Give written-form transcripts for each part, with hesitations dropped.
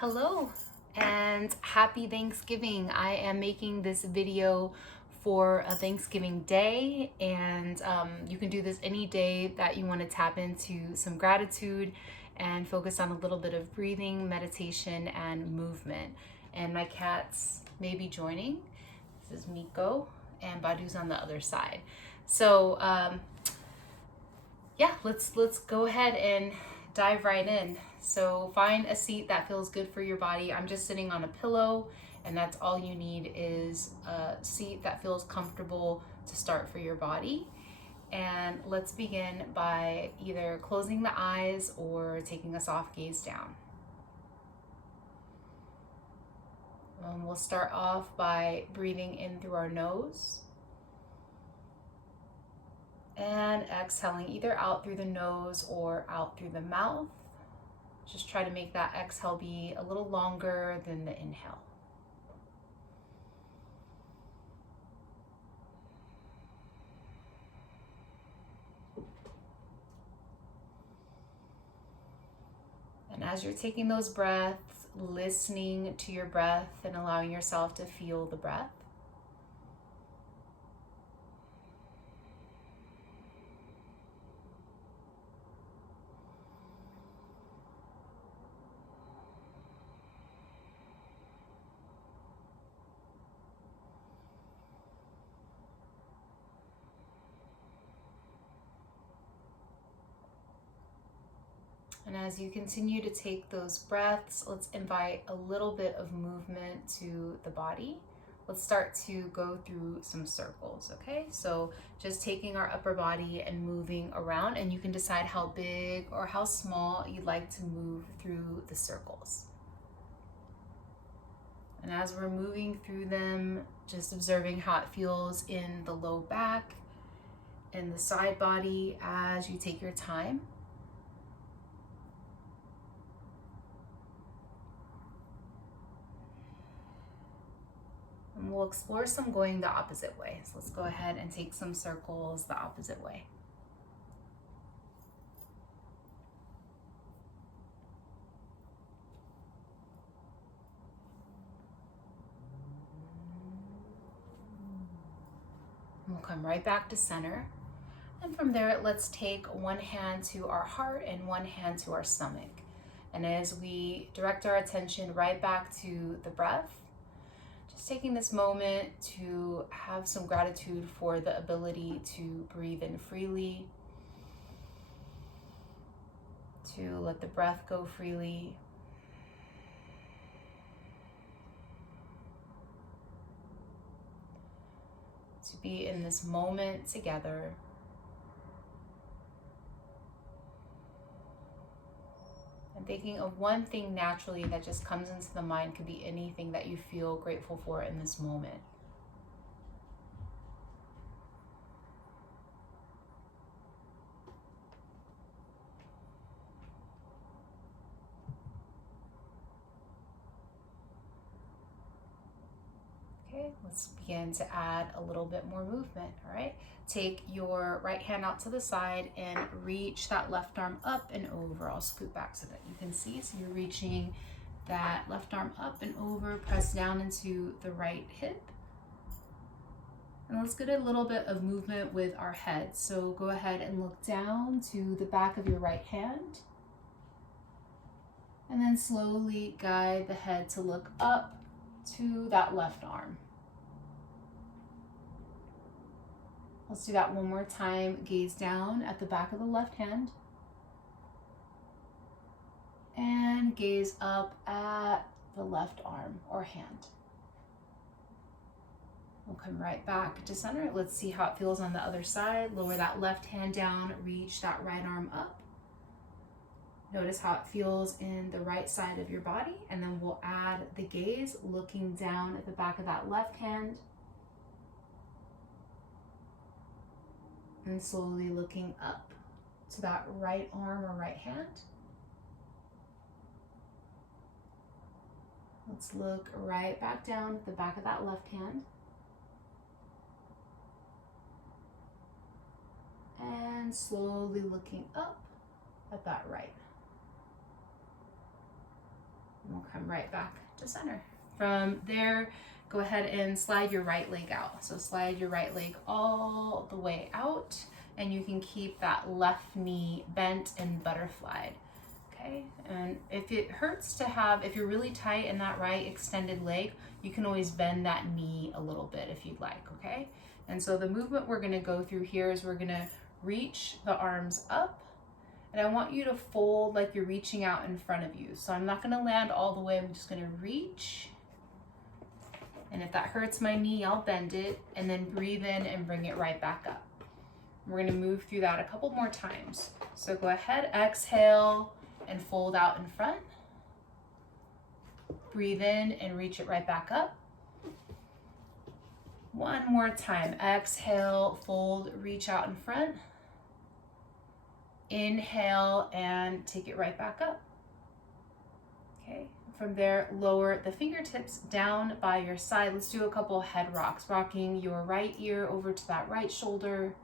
Hello and happy Thanksgiving. I am making this video for a Thanksgiving day, and you can do this any day that you want to tap into some gratitude and focus on a little bit of breathing, meditation, and movement. And my cats may be joining. This is Miko, and Badu's on the other side. So yeah, let's go ahead and dive right in. So find a seat that feels good for your body. I'm just sitting on a pillow, and that's all you need is a seat that feels comfortable to start for your body. And let's begin by either closing the eyes or taking a soft gaze down. We'll start off by breathing in through our nose and exhaling either out through the nose or out through the mouth. Just try to make that exhale be a little longer than the inhale. And as you're taking those breaths, listening to your breath and allowing yourself to feel the breath. And as you continue to take those breaths, let's invite a little bit of movement to the body. Let's start to go through some circles, okay? So just taking our upper body and moving around, and you can decide how big or how small you'd like to move through the circles. And as we're moving through them, just observing how it feels in the low back and the side body as you take your time. And we'll explore some going the opposite way. So let's go ahead and take some circles the opposite way. And we'll come right back to center. And from there, let's take one hand to our heart and one hand to our stomach. And as we direct our attention right back to the breath, just taking this moment to have some gratitude for the ability to breathe in freely, to let the breath go freely, to be in this moment together. And thinking of one thing naturally that just comes into the mind. Could be anything that you feel grateful for in this moment. Okay, let's begin to add a little bit more movement, all right? Take your right hand out to the side and reach that left arm up and over. I'll scoot back so that you can see. So you're reaching that left arm up and over, press down into the right hip. And let's get a little bit of movement with our head. So go ahead and look down to the back of your right hand. And then slowly guide the head to look up to that left arm. Let's do that one more time. Gaze down at the back of the left hand. And gaze up at the left arm or hand. We'll come right back to center. Let's see how it feels on the other side. Lower that left hand down, reach that right arm up. Notice how it feels in the right side of your body, and then we'll add the gaze, looking down at the back of that left hand, and slowly looking up to that right arm or right hand. Let's look right back down at the back of that left hand, and slowly looking up at that right. We'll come right back to center. From there, go ahead and slide your right leg out. So slide your right leg all the way out, and you can keep that left knee bent and butterflied. Okay, and if it hurts to have, if you're really tight in that right extended leg, you can always bend that knee a little bit if you'd like, okay? And so the movement we're gonna go through here is we're gonna reach the arms up, and I want you to fold like you're reaching out in front of you. So I'm not gonna land all the way, I'm just gonna reach. And if that hurts my knee, I'll bend it, and then breathe in and bring it right back up. We're gonna move through that a couple more times. So go ahead, exhale, and fold out in front. Breathe in and reach it right back up. One more time. Exhale, fold, reach out in front. Inhale and take it right back up. Okay, from there, lower the fingertips down by your side. Let's do a couple head rocks, rocking your right ear over to that right shoulder,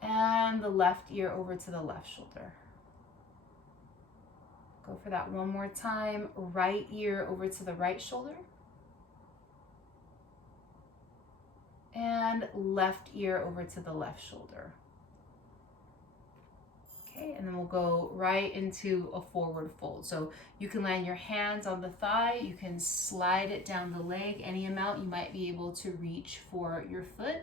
and the left ear over to the left shoulder. Go for that one more time. Right ear over to the right shoulder. And left ear over to the left shoulder. Okay, and then we'll go right into a forward fold. So you can land your hands on the thigh, you can slide it down the leg, any amount you might be able to reach for your foot.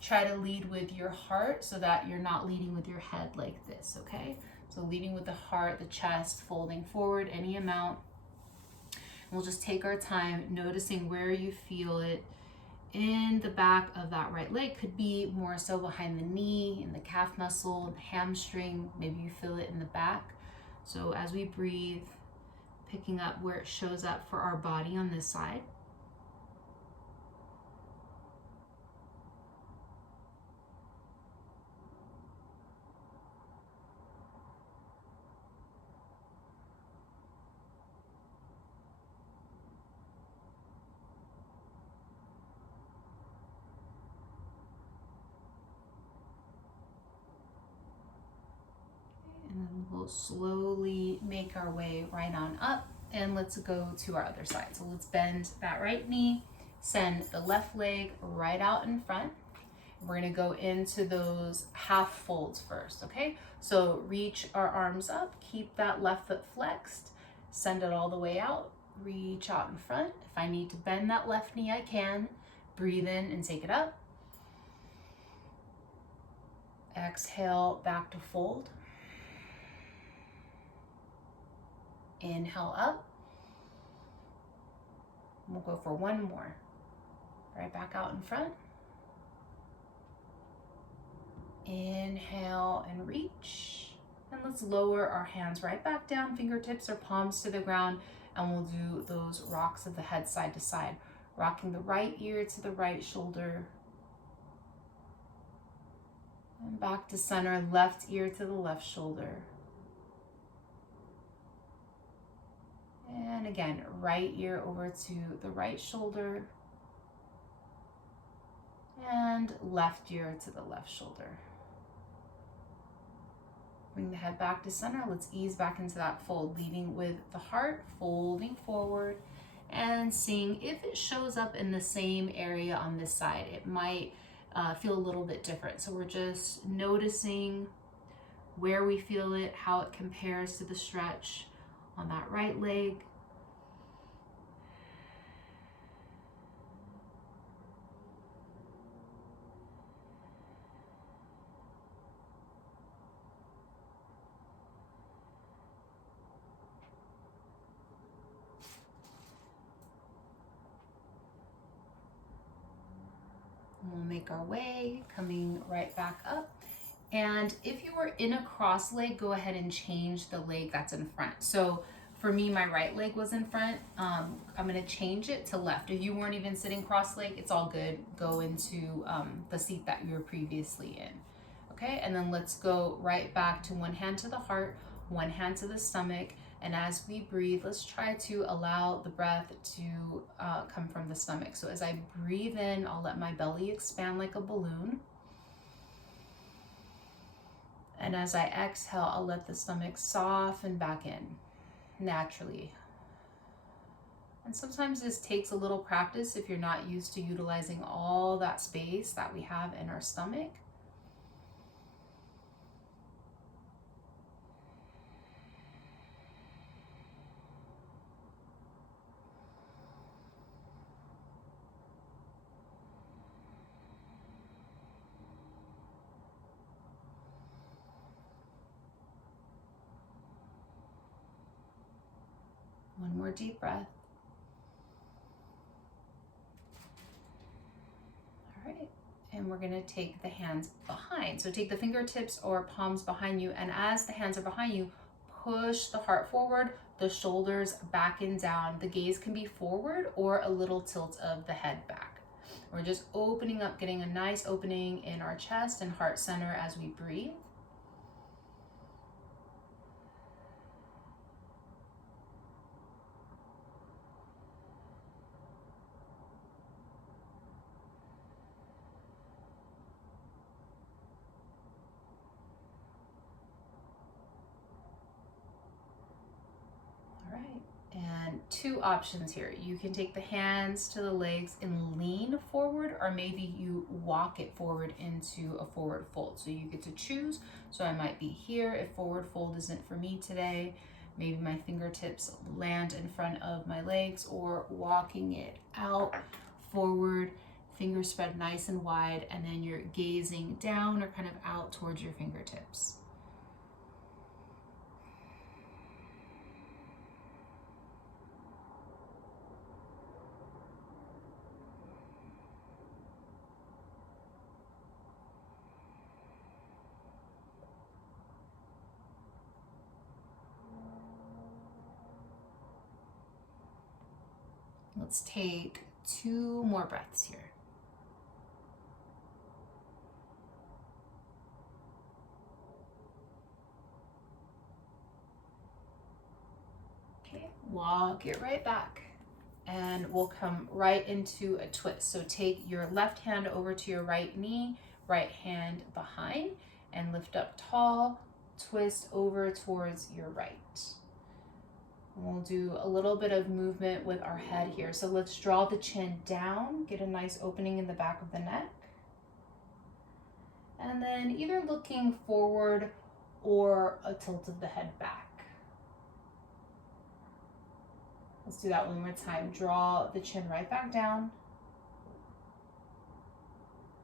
Try to lead with your heart so that you're not leading with your head like this, okay? So leading with the heart, the chest, folding forward, any amount. And we'll just take our time noticing where you feel it in the back of that right leg. Could be more so behind the knee, in the calf muscle, the hamstring. Maybe you feel it in the back. So as we breathe, picking up where it shows up for our body on this side. And then we'll slowly make our way right on up, and let's go to our other side. So let's bend that right knee, send the left leg right out in front. We're gonna go into those half folds first, okay? So reach our arms up, keep that left foot flexed, send it all the way out, reach out in front. If I need to bend that left knee, I can. Breathe in and take it up. Exhale, back to fold. Inhale up. We'll go for one more. Right back out in front. Inhale and reach. And let's lower our hands right back down, fingertips or palms to the ground, and we'll do those rocks of the head side to side. Rocking the right ear to the right shoulder. And back to center, left ear to the left shoulder. And again, right ear over to the right shoulder. And left ear to the left shoulder. Bring the head back to center. Let's ease back into that fold, leading with the heart, folding forward, and seeing if it shows up in the same area on this side. It might feel a little bit different. So we're just noticing where we feel it, how it compares to the stretch on that right leg. We'll make our way, coming right back up. And if you were in a cross leg, go ahead and change the leg that's in front. So for me, my right leg was in front. I'm gonna change it to left. If you weren't even sitting cross leg, it's all good. Go into the seat that you were previously in. Okay, and then let's go right back to one hand to the heart, one hand to the stomach. And as we breathe, let's try to allow the breath to come from the stomach. So as I breathe in, I'll let my belly expand like a balloon. And as I exhale, I'll let the stomach soften back in. naturally. And sometimes this takes a little practice if you're not used to utilizing all that space that we have in our stomach. One more deep breath. All right. And we're going to take the hands behind. So take the fingertips or palms behind you. And as the hands are behind you, push the heart forward, the shoulders back and down. The gaze can be forward or a little tilt of the head back. We're just opening up, getting a nice opening in our chest and heart center as we breathe. All right. And two options here. You can take the hands to the legs and lean forward, or maybe you walk it forward into a forward fold. So you get to choose. So I might be here if forward fold isn't for me today. Maybe my fingertips land in front of my legs, or walking it out forward, fingers spread nice and wide, and then you're gazing down or kind of out towards your fingertips. Let's take 2 more breaths here. Okay, walk it right back. And we'll come right into a twist. So take your left hand over to your right knee, right hand behind, and lift up tall, twist over towards your right. We'll do a little bit of movement with our head here. So let's draw the chin down, get a nice opening in the back of the neck. And then either looking forward or a tilt of the head back. Let's do that one more time. Draw the chin right back down.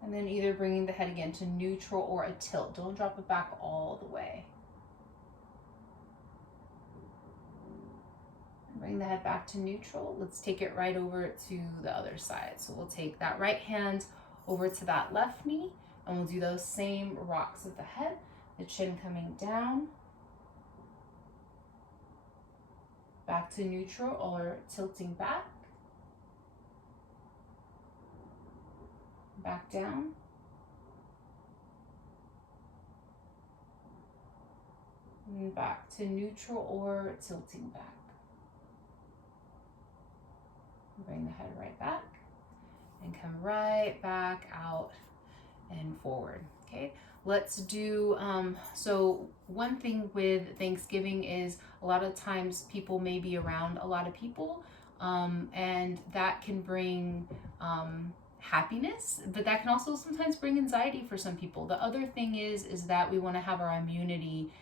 And then either bringing the head again to neutral or a tilt. Don't drop it back all the way. Bring the head back to neutral. Let's take it right over to the other side. So we'll take that right hand over to that left knee, and we'll do those same rocks of the head, the chin coming down, back to neutral or tilting back, back down, and back to neutral or tilting back. Bring the head right back and come right back out and forward. Okay, let's do, so one thing with Thanksgiving is a lot of times people may be around a lot of people, and that can bring happiness, but that can also sometimes bring anxiety for some people. The other thing is that we want to have our immunity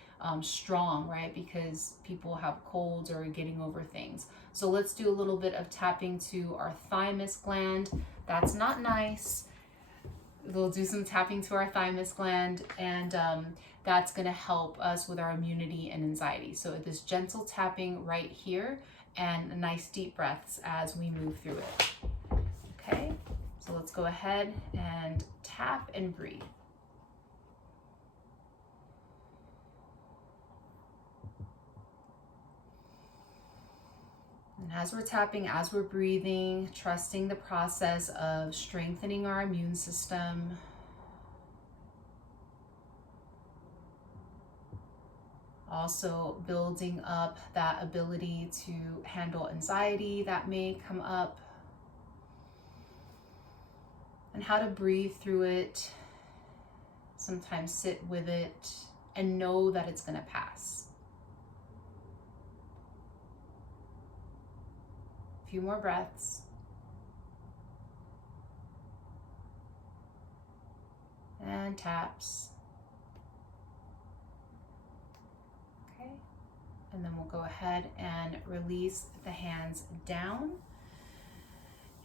strong, right? Because people have colds or are getting over things. So let's do a little bit of tapping to our thymus gland. That's not nice. We'll do some tapping to our thymus gland, and that's going to help us with our immunity and anxiety. So this gentle tapping right here, and nice deep breaths as we move through it. Okay, so let's go ahead and tap and breathe. And as we're tapping, as we're breathing, trusting the process of strengthening our immune system. Also building up that ability to handle anxiety that may come up. And how to breathe through it, sometimes sit with it, and know that it's going to pass. A few more breaths. And taps. Okay. And then we'll go ahead and release the hands down.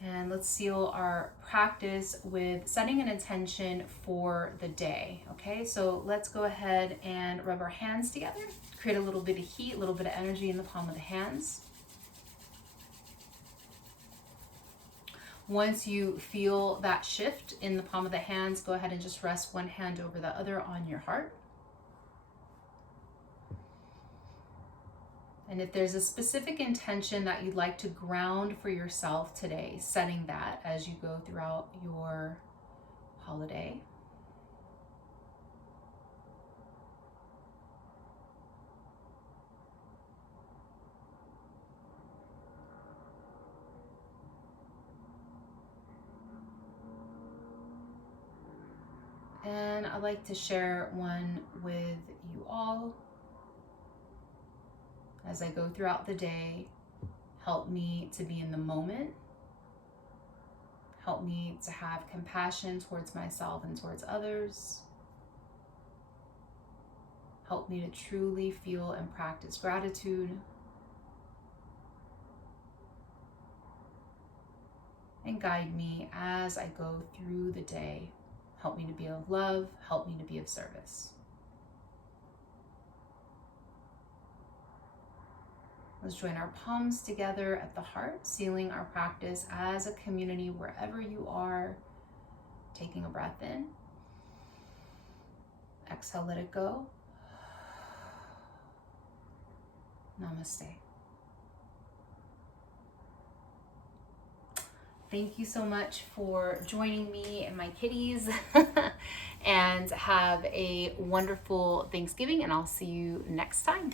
And let's seal our practice with setting an intention for the day. Okay, so let's go ahead and rub our hands together. Create a little bit of heat, a little bit of energy in the palm of the hands. Once you feel that shift in the palm of the hands, go ahead and just rest one hand over the other on your heart. And if there's a specific intention that you'd like to ground for yourself today, setting that as you go throughout your holiday. And I'd like to share one with you all. As I go throughout the day, help me to be in the moment. Help me to have compassion towards myself and towards others. Help me to truly feel and practice gratitude. And guide me as I go through the day. Help me to be of love. Help me to be of service. Let's join our palms together at the heart, sealing our practice as a community wherever you are. Taking a breath in. Exhale, let it go. Namaste. Thank you so much for joining me and my kitties. And have a wonderful Thanksgiving, and I'll see you next time.